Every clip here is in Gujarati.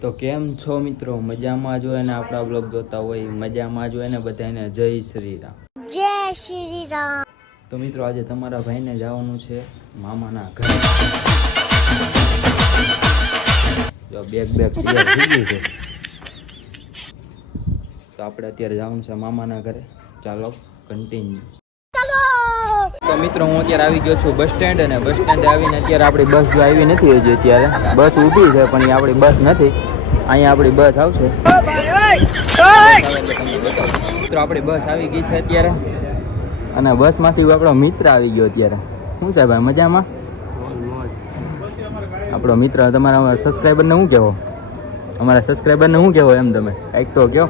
તો કેમ છો મિત્રો? મજામાં જો અને આપણા બ્લોગ જોતા હોય મજામાં જો ને બધાને જય શ્રી રામ. જય શ્રી રામ. તો મિત્રો આજે તમારા ભાઈને જવાનું છે મામાના ઘરે. જો બેગ તૈયાર થઈ ગઈ છે. તો આપણે અત્યારે જવાનું છે મામાના ઘરે. ચાલો કન્ટિન્યુ. તો મિત્રો હું અત્યારે આવી ગયો છું બસ સ્ટેન્ડ અને બસ સ્ટેન્ડ આવીને અત્યારે આપણી બસ જો આવી નથી હજી. અત્યારે બસ ઊભી છે પણ એ આપણી બસ નથી. અહીંયા આપણી બસ આવશે. મિત્રો આપણી બસ આવી ગઈ છે અત્યારે અને બસમાંથી આપણો મિત્ર આવી ગયો અત્યારે. શું છે ભાઈ, મજામાં? આપણો મિત્ર. તમારા સબસ્ક્રાઈબરને શું કહેવો? અમારા સબસ્ક્રાઈબરને શું કહેવો એમ તમે કાંઈક તો કહો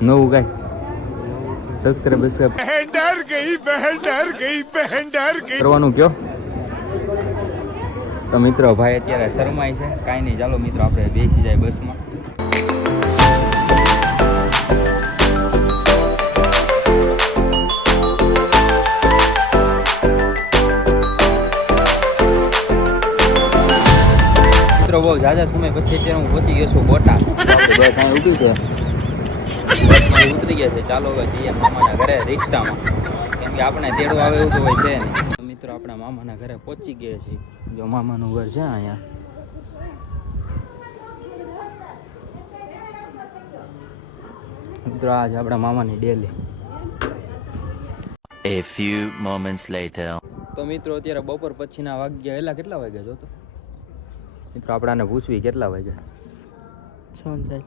નવું કાંઈ. સબસ્ક્રાઈબ કરવાનું કયો. તો મિત્રો ભાઈ અત્યારે શરમાય છે. કાંઈ નહીં, ચાલો મિત્રો આપણે બેસી જાય બસમાં. મિત્રો બહુ ઝાઝા સમય પછી અત્યારે હું પહોંચી ગયો છું બોટાદ. બસ અહીં ઊભી છે. બસમાં ઉતરી ગયા છે. ચાલો હવે જઈએ મામાના ઘરે રિક્ષામાં, કેમ કે આપણે તેડું આવે એવું તો હોય છે નહીં. મિત્રો આપણા મામાના ઘરે પહોંચી ગયા છીએ. જો મામાનું ઘર છે અહીંયા. મિત્રો આજ આપણા મામાની daily. A few moments later. તો મિત્રો અત્યારે બપોર પછીના વાગ્યા. એલા કેટલા વાગ્યા જોતો મિત્રો? આપણાને પૂછવી કેટલા વાગ્યા? 7 વાગે.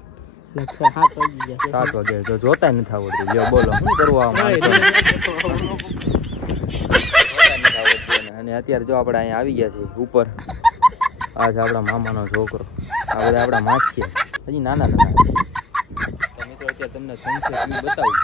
તો જોતા નથી આવડતું. લ્યો બોલો શું કરવા અને અત્યારે જો આપણે અહીંયા આવી ગયા છીએ ઉપર. આજ આપણા મામાનો છોકરો. આ બધા આપણા માસી હજી નાના. તો મિત્રો અત્યારે તમને સનસેટ વ્યૂ બતાવું.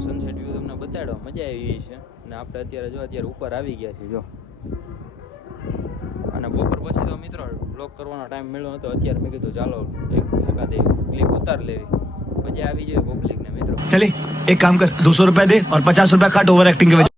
સનસેટ વ્યૂ તમને બતાડો, મજા આવી છે. અને આપણે અત્યારે ઉપર આવી ગયા છીએ જો. અને બપોર પછી તો મિત્રો બ્લોગ કરવાનો ટાઈમ મળ્યો હતો. અત્યારે મેં કીધું ચાલો એકાદ ક્લિપ ઉતાર લેવી. મજા આવી જાય પબ્લિકને મિત્રો. चले एक काम कर 200 रुपया दे और 50 रुपया काट ओवर एक्टिंग के वजह.